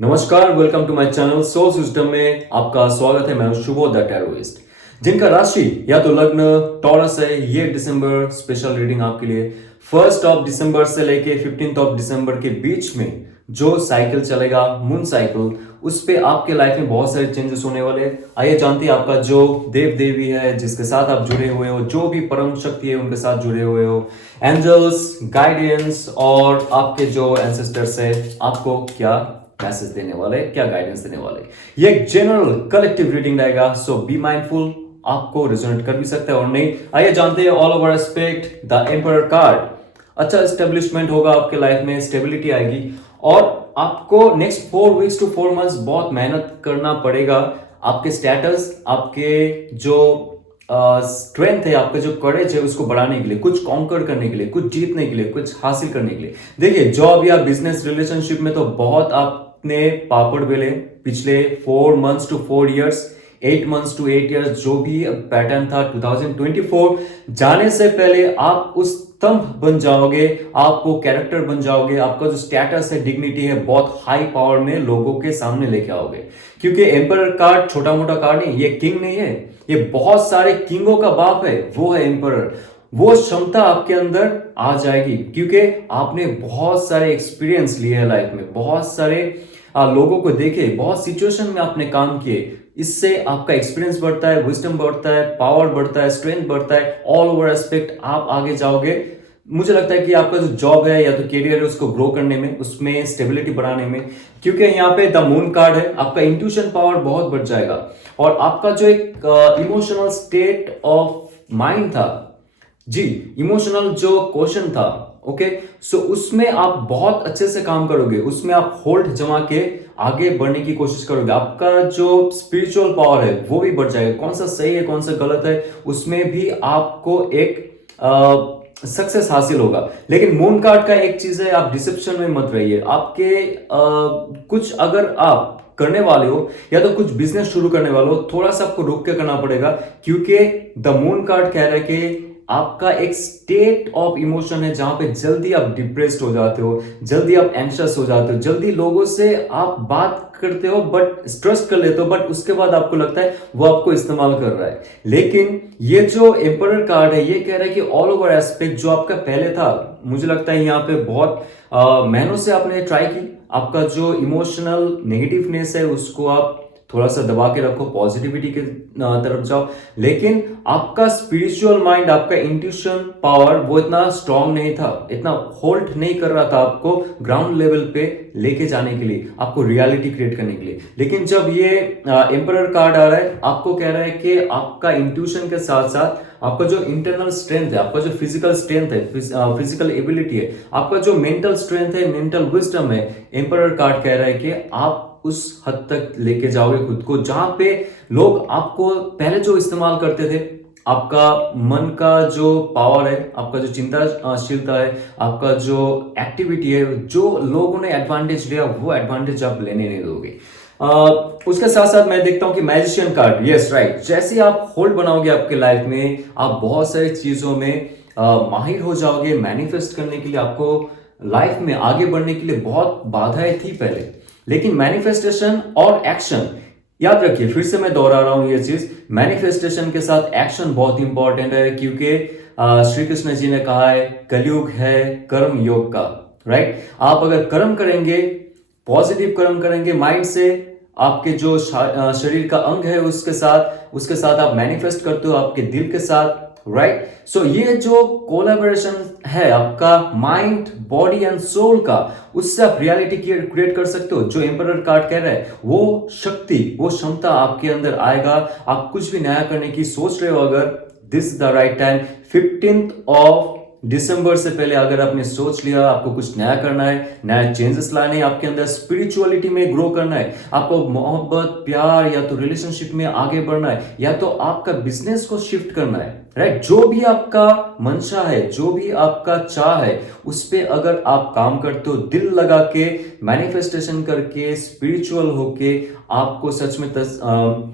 नमस्कार, welcome to my channel soul system में आपका स्वागत है। मैं हूं शुभोद द टैरोइस्ट। जिनका राशि या तो लग्न टॉरस है, ये दिसंबर स्पेशल रीडिंग आपके लिए 1 दिसंबर से लेके 15 दिसंबर के बीच में जो साइकिल चलेगा, मून साइकिल, उस पे आपके लाइफ में बहुत सारे चेंजेस होने वाले हैं। आइए जानते हैं आपका जो देव देवी है, जिसके साथ आप जुड़े हुए हो, जो भी परम शक्ति है उनके साथ जुड़े हुए हो, एंजल्स, गाइडेंस और आपके जो एंसेस्टर्स है, आपको क्या मैसेज देने वाले, क्या गाइडेंस देने वाले। ये एक जनरल कलेक्टिव रीडिंग रहेगा, सो बी माइंडफुल। आपको रिजोनेट कर भी सकता है और नहीं। आइए जानते हैं all over aspect the emperor card. अच्छा एस्टेब्लिशमेंट होगा आपके लाइफ में, स्टेबिलिटी आएगी और आपको नेक्स्ट 4 वीक्स टू 4 मंथ्स बहुत मेहनत करना पड़ेगा। आपके स्टेटस, आपके जो स्ट्रेंथ है, आपका जो करेज है, उसको बढ़ाने के लिए, कुछ कॉन्कर करने के लिए, कुछ जीतने के लिए, कुछ हासिल करने के लिए। देखिए, जॉब या बिजनेस रिलेशनशिप में तो बहुत आपने पापड़ बेले पिछले 4 months to 4 years, 8 months to 8 years, जो भी पैटर्न था 2024 जाने से पहले आप उस स्तंभ बन जाओगे, आपको कैरेक्टर बन जाओगे, आपका जो स्टेटस है, डिग्निटी है, बहुत हाई पावर में लोगों के सामने लेके आओगे। क्योंकि एम्परर कार्ड छोटा मोटा कार्ड नहीं, ये किंग नहीं है, ये बहुत सारे किंगों का बाप है, वो है एम्परर। वो क्षमता आपके अंदर आ जाएगी क्योंकि आपने बहुत सारे एक्सपीरियंस लिए हैं लाइफ में, बहुत सारे लोगों को देखे, बहुत सिचुएशन में आपने काम किए। इससे आपका एक्सपीरियंस बढ़ता है, विजडम बढ़ता है, पावर बढ़ता है, स्ट्रेंथ बढ़ता है, ऑल ओवर एस्पेक्ट आप आगे जाओगे। मुझे लगता है कि आपका जो जॉब है या तो करियर है, उसको ग्रो करने में, उसमें स्टेबिलिटी बढ़ाने में, क्योंकि यहाँ पे द मून कार्ड है, आपका इंट्यूशन पावर बहुत बढ़ जाएगा और आपका जो एक इमोशनल स्टेट ऑफ माइंड था, जी, इमोशनल जो क्वेश्चन था, ओके, सो उसमें आप बहुत अच्छे से काम करोगे, उसमें आप होल्ड जमा के आगे बढ़ने की कोशिश करोगे। आपका जो स्पिरिचुअल पावर है वो भी बढ़ जाएगा, कौन सा सही है कौन सा गलत है, उसमें भी आपको एक सक्सेस हासिल होगा। लेकिन मून कार्ड का एक चीज है, आप डिसेप्शन में मत रहिए। आपके कुछ अगर आप करने वाले हो या तो कुछ बिजनेस शुरू करने वाले हो, थोड़ा सा आपको रुक के करना पड़ेगा क्योंकि द मून कार्ड कह रहा है कि आपका एक स्टेट ऑफ इमोशन है जहां पे जल्दी आप डिप्रेस्ड हो जाते हो, जल्दी आप एंशियस हो जाते हो, जल्दी लोगों से आप बात करते हो बट ट्रस्ट कर लेते हो, बट उसके बाद आपको लगता है वो आपको इस्तेमाल कर रहा है। लेकिन ये जो एम्परर कार्ड है, ये कह रहा है कि ऑल ओवर एस्पेक्ट जो आपका पहले था, मुझे लगता है यहाँ पे बहुत महीनों से आपने ट्राई की, आपका जो इमोशनल नेगेटिवनेस है उसको आप थोड़ा सा दबा के रखो, पॉजिटिविटी के तरफ जाओ। लेकिन आपका स्पिरिचुअल माइंड, आपका इंट्यूशन पावर वो इतना स्ट्रांग नहीं था, इतना होल्ड नहीं कर रहा था आपको ग्राउंड लेवल पे लेके जाने के लिए, आपको रियलिटी क्रिएट करने के लिए। लेकिन जब ये एम्परर कार्ड आ रहा है, आपको कह रहा है कि आपका इंट्यूशन के साथ साथ आपका जो इंटरनल स्ट्रेंथ है, आपका जो फिजिकल स्ट्रेंथ है, फिजिकल एबिलिटी है, आपका जो मेंटल स्ट्रेंथ है, मेंटल विजडम है, एम्परर कार्ड कह रहा है कि आप उस हद तक लेके जाओगे खुद को जहां पे लोग आपको पहले जो इस्तेमाल करते थे, आपका मन का जो पावर है, आपका जो चिंताशीलता है, आपका जो एक्टिविटी है, जो लोगों ने एडवांटेज लिया वो एडवांटेज आप लेने नहीं दोगे। उसके साथ साथ मैं देखता हूं कि मैजिशियन कार्ड, यस राइट, जैसे आप होल्ड बनाओगे आपके लाइफ में, आप बहुत सारी चीजों में माहिर हो जाओगे। मैनिफेस्ट करने के लिए, आपको लाइफ में आगे बढ़ने के लिए बहुत बाधाएं थी पहले, लेकिन मैनिफेस्टेशन और एक्शन, याद रखिए, फिर से मैं दोहरा रहा हूं ये चीज, मैनिफेस्टेशन के साथ एक्शन बहुत इंपॉर्टेंट है क्योंकि श्री कृष्ण जी ने कहा है कलयुग है कर्म योग का, राइट। आप अगर कर्म करेंगे, पॉजिटिव कर्म करेंगे माइंड से, आपके जो शरीर का अंग है उसके साथ आप मैनिफेस्ट करते हो आपके दिल के साथ, राइट। सो ये जो कोलैबोरेशन है आपका माइंड, बॉडी एंड सोल का, उससे आप रियलिटी क्रिएट कर सकते हो। जो एम्परर कार्ड कह रहा है, वो शक्ति, वो क्षमता आपके अंदर आएगा। आप कुछ भी नया करने की सोच रहे हो, अगर this is the right time, 15 दिसंबर से पहले अगर आपने सोच लिया आपको कुछ नया करना है, नया चेंजेस लाने हैं आपके अंदर, स्पिरिचुअलिटी में ग्रो करना है, आपको मोहब्बत, प्यार या तो रिलेशनशिप में आगे बढ़ना है, या तो आपका बिजनेस को शिफ्ट करना है, राइट। जो भी आपका मंशा है, जो भी आपका चाह है, उस पे अगर आप काम करते हो दिल लगा के, मैनिफेस्टेशन करके, स्पिरिचुअल होके, आपको सच में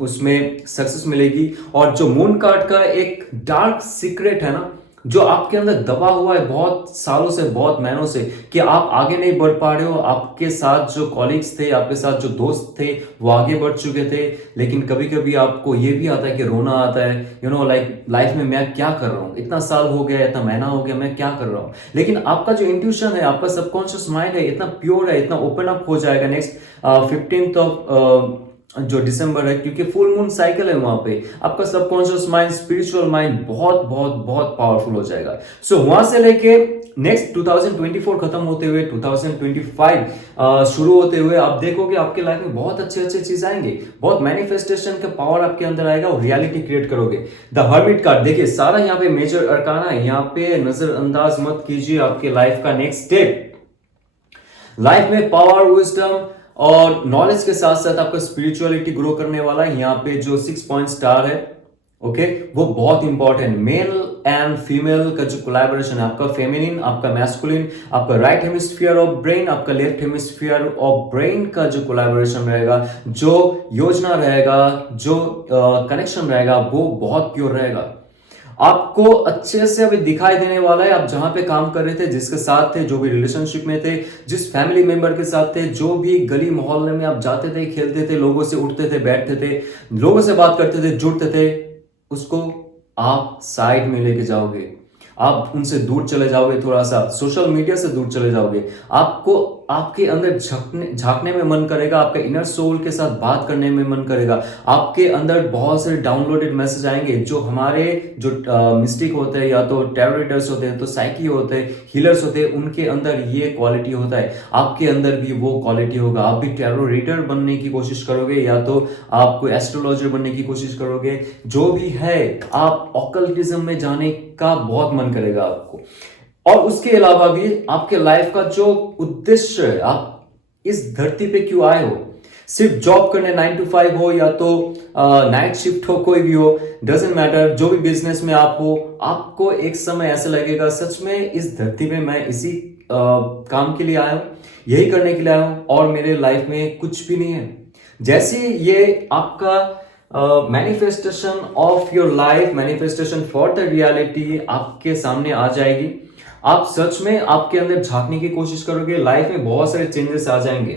उसमें सक्सेस मिलेगी। और जो मून कार्ड का एक डार्क सीक्रेट है ना, जो आपके अंदर दबा हुआ है बहुत सालों से, बहुत महीनों से, कि आप आगे नहीं बढ़ पा रहे हो। आपके साथ जो कॉलीग्स थे, आपके साथ जो दोस्त थे, वो आगे बढ़ चुके थे, लेकिन कभी कभी आपको ये भी आता है कि रोना आता है, लाइक लाइफ में मैं क्या कर रहा हूँ, इतना साल हो गया, इतना महीना हो गया, मैं क्या कर रहा हूँ। लेकिन आपका जो इंट्यूशन है, आपका सबकॉन्शियस माइंड है, इतना प्योर है, इतना ओपन अप हो जाएगा नेक्स्ट 15th ऑफ जो दिसंबर है, क्योंकि फुल मून साइकिल है वहां पे, आपका सबकॉन्शियस माइंड, स्पिरिचुअल माइंड बहुत बहुत बहुत पावरफुल हो जाएगा। सो वहां से लेके नेक्स्ट 2024 खत्म होते हुए 2025 शुरू होते हुए आप देखोगे आपके लाइफ में बहुत अच्छे अच्छे चीज आएंगे, बहुत मैनिफेस्टेशन का पावर आपके अंदर आएगा और रियलिटी क्रिएट करोगे। द हर्मिट कार्ड देखिए, सारा यहाँ पे मेजर अरकाना है, यहाँ पे नजरअंदाज मत कीजिए आपके लाइफ का नेक्स्ट स्टेप। लाइफ में पावर, विजडम और नॉलेज के साथ साथ आपका स्पिरिचुअलिटी ग्रो करने वाला है। यहाँ पे जो 6 पॉइंट स्टार है, ओके, वो बहुत इंपॉर्टेंट। मेल एंड फीमेल का जो कोलैबोरेशन है, आपका फेमिनिन, आपका मैस्कुलिन, आपका राइट हेमिस्फीयर ऑफ ब्रेन, आपका लेफ्ट हेमिस्फीयर ऑफ ब्रेन का जो कोलैबोरेशन रहेगा, जो योजना रहेगा, जो कनेक्शन रहेगा, वो बहुत प्योर रहेगा। आपको अच्छे से अभी दिखाई देने वाला है, आप जहां पे काम कर रहे थे, जिसके साथ थे, जो भी रिलेशनशिप में थे, जिस फैमिली मेंबर के साथ थे, जो भी गली मोहल्ले में आप जाते थे, खेलते थे, लोगों से उठते थे, बैठते थे, लोगों से बात करते थे, जुड़ते थे, उसको आप साइड में लेके जाओगे। आप उनसे दूर चले जाओगे, थोड़ा सा सोशल मीडिया से दूर चले जाओगे। आपको आपके अंदर झांकने में मन करेगा, आपके इनर सोल के साथ बात करने में मन करेगा। आपके अंदर बहुत सारे डाउनलोडेड मैसेज आएंगे, जो हमारे जो मिस्टिक होते हैं, या तो टैरो रीडर्स होते हैं, तो साइकी होते हैं, हीलर्स होते हैं, उनके अंदर ये क्वालिटी होता है, आपके अंदर भी वो क्वालिटी होगा। आप भी टैरो रीडर बनने की कोशिश करोगे, या तो आप कोई एस्ट्रोलॉजर बनने की कोशिश करोगे, जो भी है, आप ऑकल्टिज्म में जाने का बहुत मन करेगा आपको। और उसके अलावा भी आपके लाइफ का जो उद्देश्य है, आप इस धरती पे क्यों आए हो, सिर्फ जॉब करने 9 to 5 हो, या तो नाइट शिफ्ट हो, कोई भी हो, डजेंट मैटर, जो भी बिजनेस में आप हो, आपको एक समय ऐसा लगेगा सच में इस धरती पे मैं इसी काम के लिए आया हूं, यही करने के लिए आया हूं, और मेरे लाइफ में कुछ भी नहीं है। जैसे ये आपका manifestation of your life, manifestation for the reality आपके सामने आ जाएगी, आप सच में आपके अंदर झांकने की कोशिश करोगे, लाइफ में बहुत सारे चेंजेस आ जाएंगे।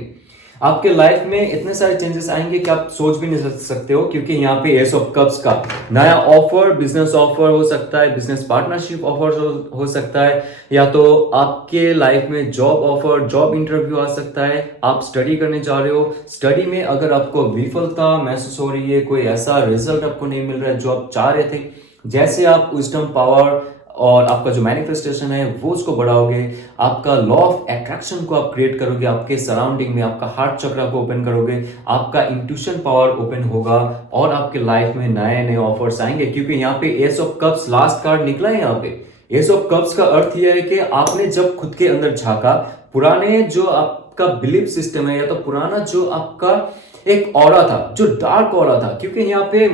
आपके लाइफ में इतने सारे चेंजेस आएंगे कि आप सोच भी नहीं सकते हो, क्योंकि यहाँ पे एस ऑफ कप्स का नया ऑफर, बिजनेस ऑफर हो सकता है, बिजनेस पार्टनरशिप ऑफर हो सकता है, या तो आपके लाइफ में जॉब ऑफर, जॉब इंटरव्यू आ सकता है। आप स्टडी करने जा रहे हो, स्टडी में अगर आपको विफलता महसूस हो रही है, कोई ऐसा रिजल्ट आपको नहीं मिल रहा है जो आप चाह रहे थे, जैसे आप विजडम पावर और आपका जो मैनिफेस्टेशन है वो उसको बढ़ाओगे, आपका लॉ ऑफ अट्रैक्शन को आप क्रिएट करोगे, आपके सराउंडिंग में आपका हार्ट चक्र को ओपन करोगे, आपका इंट्यूशन पावर ओपन होगा, और आपके लाइफ में नए नए ऑफर्स आएंगे। क्योंकि यहाँ पे S of cups last card निकला है। यहाँ पे एस ऑफ कप्स का अर्थ यह है कि आपने जब खुद के अंदर झांका, पुराने जो आपका बिलीफ सिस्टम है, या तो पुराना जो आपका एक ऑरा था, जो डार्क ऑरा था, क्योंकि यहाँ पे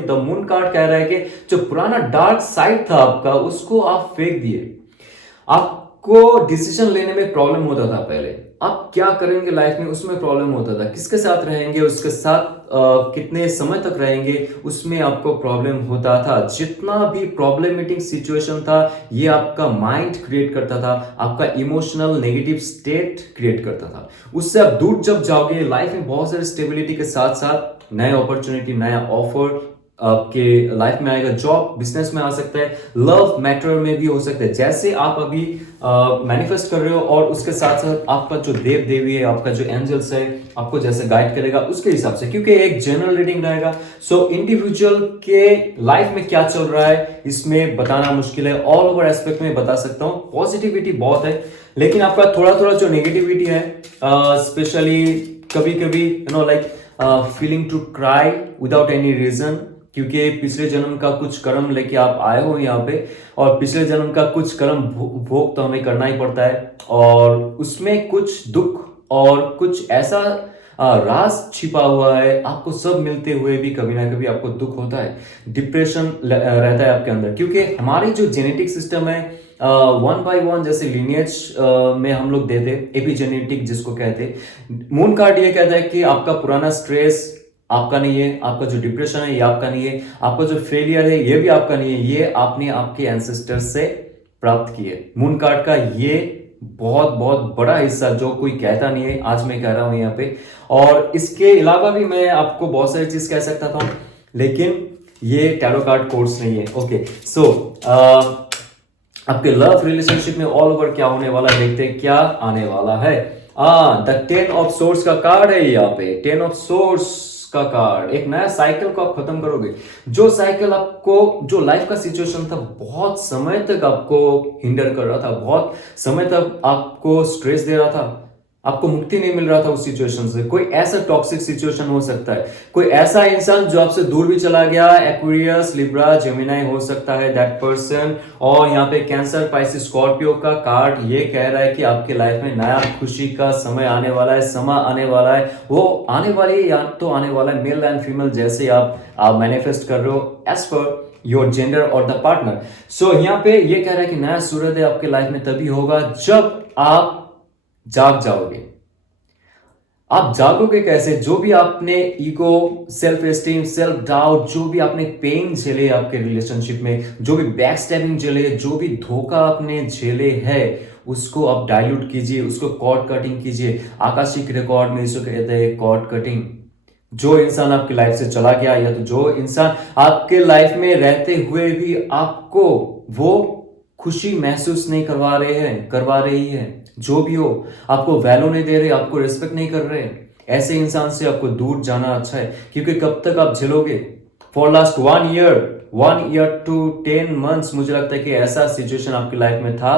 द मून कार्ड कह रहा है कि जो पुराना डार्क साइड था आपका, उसको आप फेंक दिए। आपको डिसीजन लेने में प्रॉब्लम होता था पहले, आप क्या करेंगे लाइफ में उसमें प्रॉब्लम होता था, किसके साथ रहेंगे, उसके साथ कितने समय तक रहेंगे, उसमें आपको प्रॉब्लम होता था। जितना भी प्रॉब्लमेटिक सिचुएशन था, ये आपका माइंड क्रिएट करता था, आपका इमोशनल नेगेटिव स्टेट क्रिएट करता था। उससे आप दूर जब जाओगे, लाइफ में बहुत सारे स्टेबिलिटी के साथ साथ नए अपॉर्चुनिटी, नया ऑफर आपके लाइफ में आएगा। जॉब, बिजनेस में आ सकता है, लव मैटर में भी हो सकता है। जैसे आप अभी मैनिफेस्ट कर रहे हो, और उसके साथ साथ आपका जो देव देवी है, आपका जो एंजल्स है, आपको जैसे गाइड करेगा उसके हिसाब से, क्योंकि एक जनरल रीडिंग रहेगा। सो इंडिविजुअल के लाइफ में क्या चल रहा है इसमें बताना मुश्किल है, ऑल ओवर एस्पेक्ट में बता सकता हूँ। पॉजिटिविटी बहुत है, लेकिन आपका थोड़ा थोड़ा जो नेगेटिविटी है, स्पेशली कभी कभी like feeling to cry without any reason, क्योंकि पिछले जन्म का कुछ कर्म लेके आप आए हो यहाँ पे, और पिछले जन्म का कुछ कर्म भोग तो हमें करना ही पड़ता है, और उसमें कुछ दुख और कुछ ऐसा राज छिपा हुआ है। आपको सब मिलते हुए भी कभी ना कभी आपको दुख होता है, डिप्रेशन रहता है आपके अंदर, क्योंकि हमारी जो जेनेटिक सिस्टम है 1 by 1 जैसे लिनियज में हम लोग देते, एपिजेनेटिक जिसको कहते। मून कार्ड ये कहता है कि आपका पुराना स्ट्रेस, आपका नहीं है, आपका जो डिप्रेशन है ये आपका नहीं है, आपका जो फेलियर है ये भी आपका नहीं है, ये आपने आपके एंसेस्टर से प्राप्त किए। मून कार्ड का ये बहुत बहुत बड़ा हिस्सा जो कोई कहता नहीं है, आज मैं कह रहा हूं यहाँ पे। और इसके अलावा भी मैं आपको बहुत सारी चीज कह सकता था, लेकिन ये टैरो कार्ड कोर्स नहीं है। ओके, सो आपके लव रिलेशनशिप में ऑल ओवर क्या होने वाला है, देखते हैं क्या आने वाला है। द 10 ऑफ सोर्स का कार्ड है यहाँ पे। 10 ऑफ सोर्स का कार्ड, एक नया साइकिल को आप खत्म करोगे। जो साइकिल आपको, जो लाइफ का सिचुएशन था, बहुत समय तक आपको हिंडर कर रहा था, बहुत समय तक आपको स्ट्रेस दे रहा था, आपको मुक्ति नहीं मिल रहा था उस सिचुएशन से। कोई ऐसा टॉक्सिक सिचुएशन हो सकता है, कोई ऐसा इंसान जो आपसे दूर भी चला गया, एक्वेरियस, लिब्रा, जेमिनाई हो सकता है दैट पर्सन। और यहाँ पे कैंसर, पाइसिस, स्कॉर्पियो का कार्ड ये कह रहा है कि आपके लाइफ में नया खुशी का समय आने वाला है, समय आने वाला है। वो आने वाली या तो आने वाला है मेल एंड फीमेल, जैसे आप मैनिफेस्ट कर रहे हो एज पर योर जेंडर और द पार्टनर। सो यहाँ पे ये कह रहा है कि नया सूर्योदय आपके लाइफ में तभी होगा जब आप जाग जाओगे। आप जागोगे कैसे? जो भी आपने ego, self esteem, self doubt, जो भी आपने पेन झेले आपके रिलेशनशिप में, जो भी बैक स्टैबिंग झेले, जो भी धोखा आपने झेले है, उसको आप डाइल्यूट कीजिए, उसको कॉर्ड कटिंग कीजिए। आकाशिक रिकॉर्ड में इसको कहते हैं कॉर्ड कटिंग। जो इंसान आपकी लाइफ से चला गया, या तो जो इंसान आपके लाइफ में रहते हुए भी आपको वो खुशी महसूस नहीं करवा रही है, जो भी हो, आपको वैल्यू नहीं दे रहे, आपको रिस्पेक्ट नहीं कर रहे, ऐसे इंसान से आपको दूर जाना अच्छा है। क्योंकि कब तक आप झेलोगे? For last 1 year to 10 months मुझे लगता है कि ऐसा सिचुएशन आपकी लाइफ में था।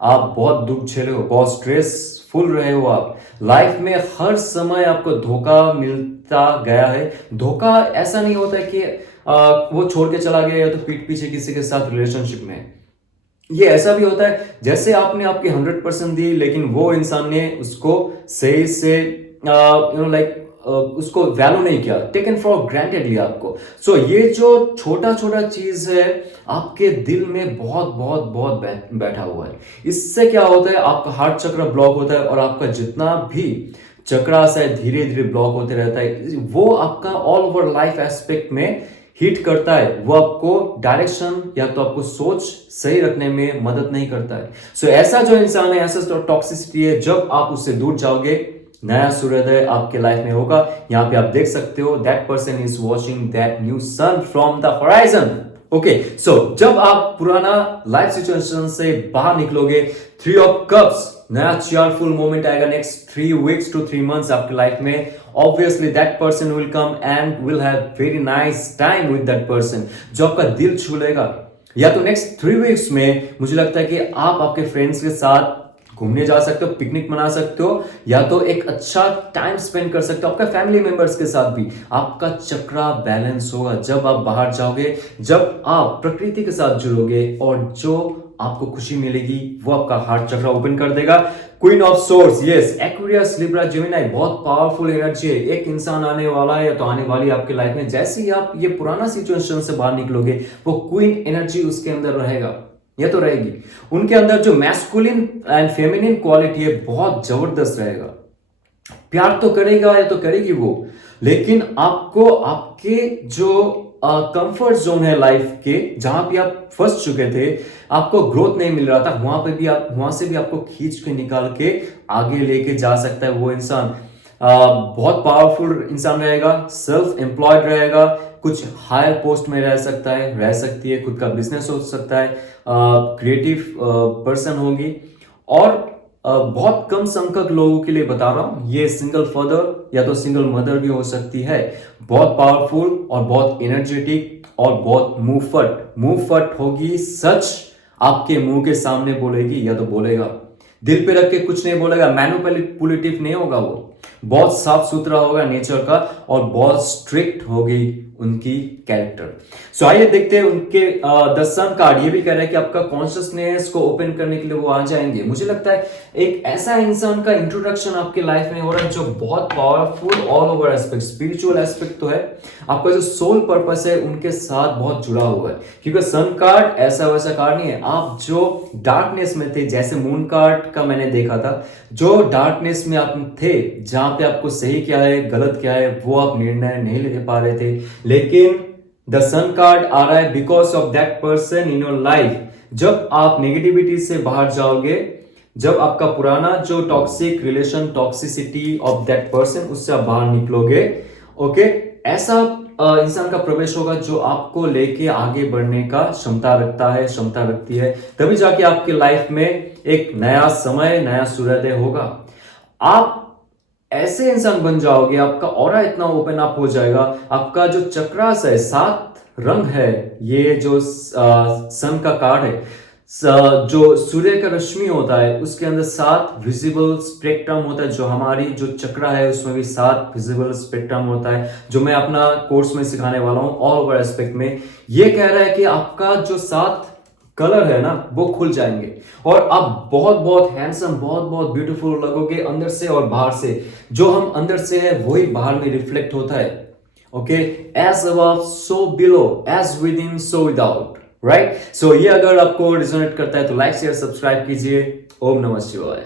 आप बहुत दुख झेले हो, बहुत स्ट्रेसफुल रहे हो। आप लाइफ में हर समय आपको धोखा मिलता गया है। धोखा ऐसा नहीं होता है कि वो छोड़ के चला गया या तो पीठ पीछे किसी के साथ रिलेशनशिप में। ये ऐसा भी होता है जैसे आपने आपकी 100% दी, लेकिन वो इंसान ने उसको सही से उसको वैल्यू नहीं किया, टेकन फॉर ग्रांटेड लिया आपको। सो ये जो छोटा छोटा चीज है आपके दिल में बहुत बहुत बहुत बैठा हुआ है। इससे क्या होता है, आपका हार्ट चक्र ब्लॉक होता है, और आपका जितना भी चक्रास है धीरे धीरे ब्लॉक होते रहता है। वो आपका ऑल ओवर लाइफ एस्पेक्ट में हिट करता है, वो आपको डायरेक्शन या तो आपको सोच सही रखने में मदद नहीं करता है। सो ऐसा जो इंसान है, ऐसा जो टॉक्सिसिटी है, जब आप उससे दूर जाओगे, नया सूर्योदय आपके लाइफ में होगा। यहाँ पे आप देख सकते हो that person is watching that new sun from the horizon. Okay, so जब आप पुराना लाइफ सिचुएशन से बाहर निकलोगे, 3 ऑफ कप्स, नया चेयरफुल मोमेंट आएगा नेक्स्ट 3 weeks to 3 months आपकी लाइफ में। Obviously that person will come and will have very nice time with that person, जो आपका दिल छू लेगा। या तो नेक्स्ट 3 weeks में मुझे लगता है कि आप आपके फ्रेंड्स के साथ घूमने जा सकते हो, पिकनिक मना सकते हो, या तो एक अच्छा टाइम स्पेंड कर सकते हो आपका फैमिली मेंबर्स के साथ भी। आपका चक्रा बैलेंस होगा जब आप बाहर जाओगे, जब आप प्रकृति के साथ जुड़ोगे, और जो आपको खुशी मिलेगी वो आपका हार्ट चक्र ओपन कर देगा। Queen of source, yes, Aquarius, Libra, Gemini, बहुत पावरफुल एनर्जी है। एक इंसान आने वाला है या तो आने वाली आपकी लाइफ में, जैसे ही आप ये पुराना सिचुएशन से बाहर निकलोगे, वो क्वीन एनर्जी उसके अंदर रहेगा, ये तो रहेगी। उनके अंदर जो मैस्कुलिन एंड फेमिनिन क्वालिटी है बहुत जबरदस्त रहेगा। प्यार तो करेगा या तो करेगी वो, लेकिन आपको आपके जो कंफर्ट जोन है लाइफ के, जहां भी आप फंस चुके थे, आपको ग्रोथ नहीं मिल रहा था, वहां से भी आपको खींच के निकाल के आगे लेके जा सकता है वो इंसान। बहुत पावरफुल इंसान रहेगा, सेल्फ एम्प्लॉयड रहेगा, कुछ हायर पोस्ट में रह सकती है, खुद का बिजनेस हो सकता है, क्रिएटिव पर्सन होगी। और बहुत कम संख्यक लोगों के लिए बता रहा हूं, ये सिंगल फादर या तो सिंगल मदर भी हो सकती है। बहुत पावरफुल और बहुत एनर्जेटिक और बहुत मुंहफट होगी, सच आपके मुंह के सामने बोलेगी या तो बोलेगा, दिल पे रख के कुछ नहीं बोलेगा, मैनिपुलेटिव नहीं होगा, वो बहुत साफ सुथरा होगा नेचर का, और बहुत स्ट्रिक्ट होगी उनकी कैरेक्टर। सो आइए देखते हैं उनके द सन कार्ड। ये भी कह रहा है कि आपका कॉन्शियसनेस को ओपन करने के लिए वो आ जाएंगे। मुझे लगता है एक ऐसा इंसान का इंट्रोडक्शन आपके लाइफ में हो रहा है जो बहुत powerful all over aspect, spiritual aspect तो है, आपका जो सोल पर्पस है उनके साथ बहुत जुड़ा हुआ है। क्योंकि सन कार्ड ऐसा वैसा कार्ड नहीं है। आप जो डार्कनेस में थे, जैसे मून कार्ड का मैंने देखा था, जो डार्कनेस में आप थे, जहां पे आपको सही क्या है गलत क्या है वो आप निर्णय नहीं ले पा रहे थे, लेकिन द सन कार्ड आ रहा है because of that person in your life. जब आप नेगेटिविटी से बाहर जाओगे, जब आपका पुराना जो toxic relation, toxicity of that person, उससे आप बाहर निकलोगे, ओके, ऐसा इंसान का प्रवेश होगा जो आपको लेके आगे बढ़ने का क्षमता रखता है, क्षमता रखती है, तभी जाके आपकी लाइफ में एक नया समय, नया सूर्योदय होगा। आप ऐसे इंसान बन जाओगे, आपका ऑरा इतना ओपन अप हो जाएगा, आपका जो चक्रास है, 7 रंग है, ये जो सन का कार्ड है, जो सूर्य का रश्मि होता है उसके अंदर 7 विजिबल स्पेक्ट्रम होता है। जो हमारी जो चक्र है उसमें भी 7 विजिबल स्पेक्ट्रम होता है, जो मैं अपना कोर्स में सिखाने वाला हूं ऑल ओवर एस्पेक्ट में। ये कह रहा है कि आपका जो 7 कलर है ना वो खुल जाएंगे और आप बहुत बहुत हैंडसम, बहुत बहुत ब्यूटीफुल लगोगे अंदर से और बाहर से। जो हम अंदर से है वही बाहर में रिफ्लेक्ट होता है। Okay, as above so below, as within so without right, राइट। सो ये अगर आपको रिजोनेट करता है तो लाइक शेयर सब्सक्राइब कीजिए। ओम नमः शिवाय।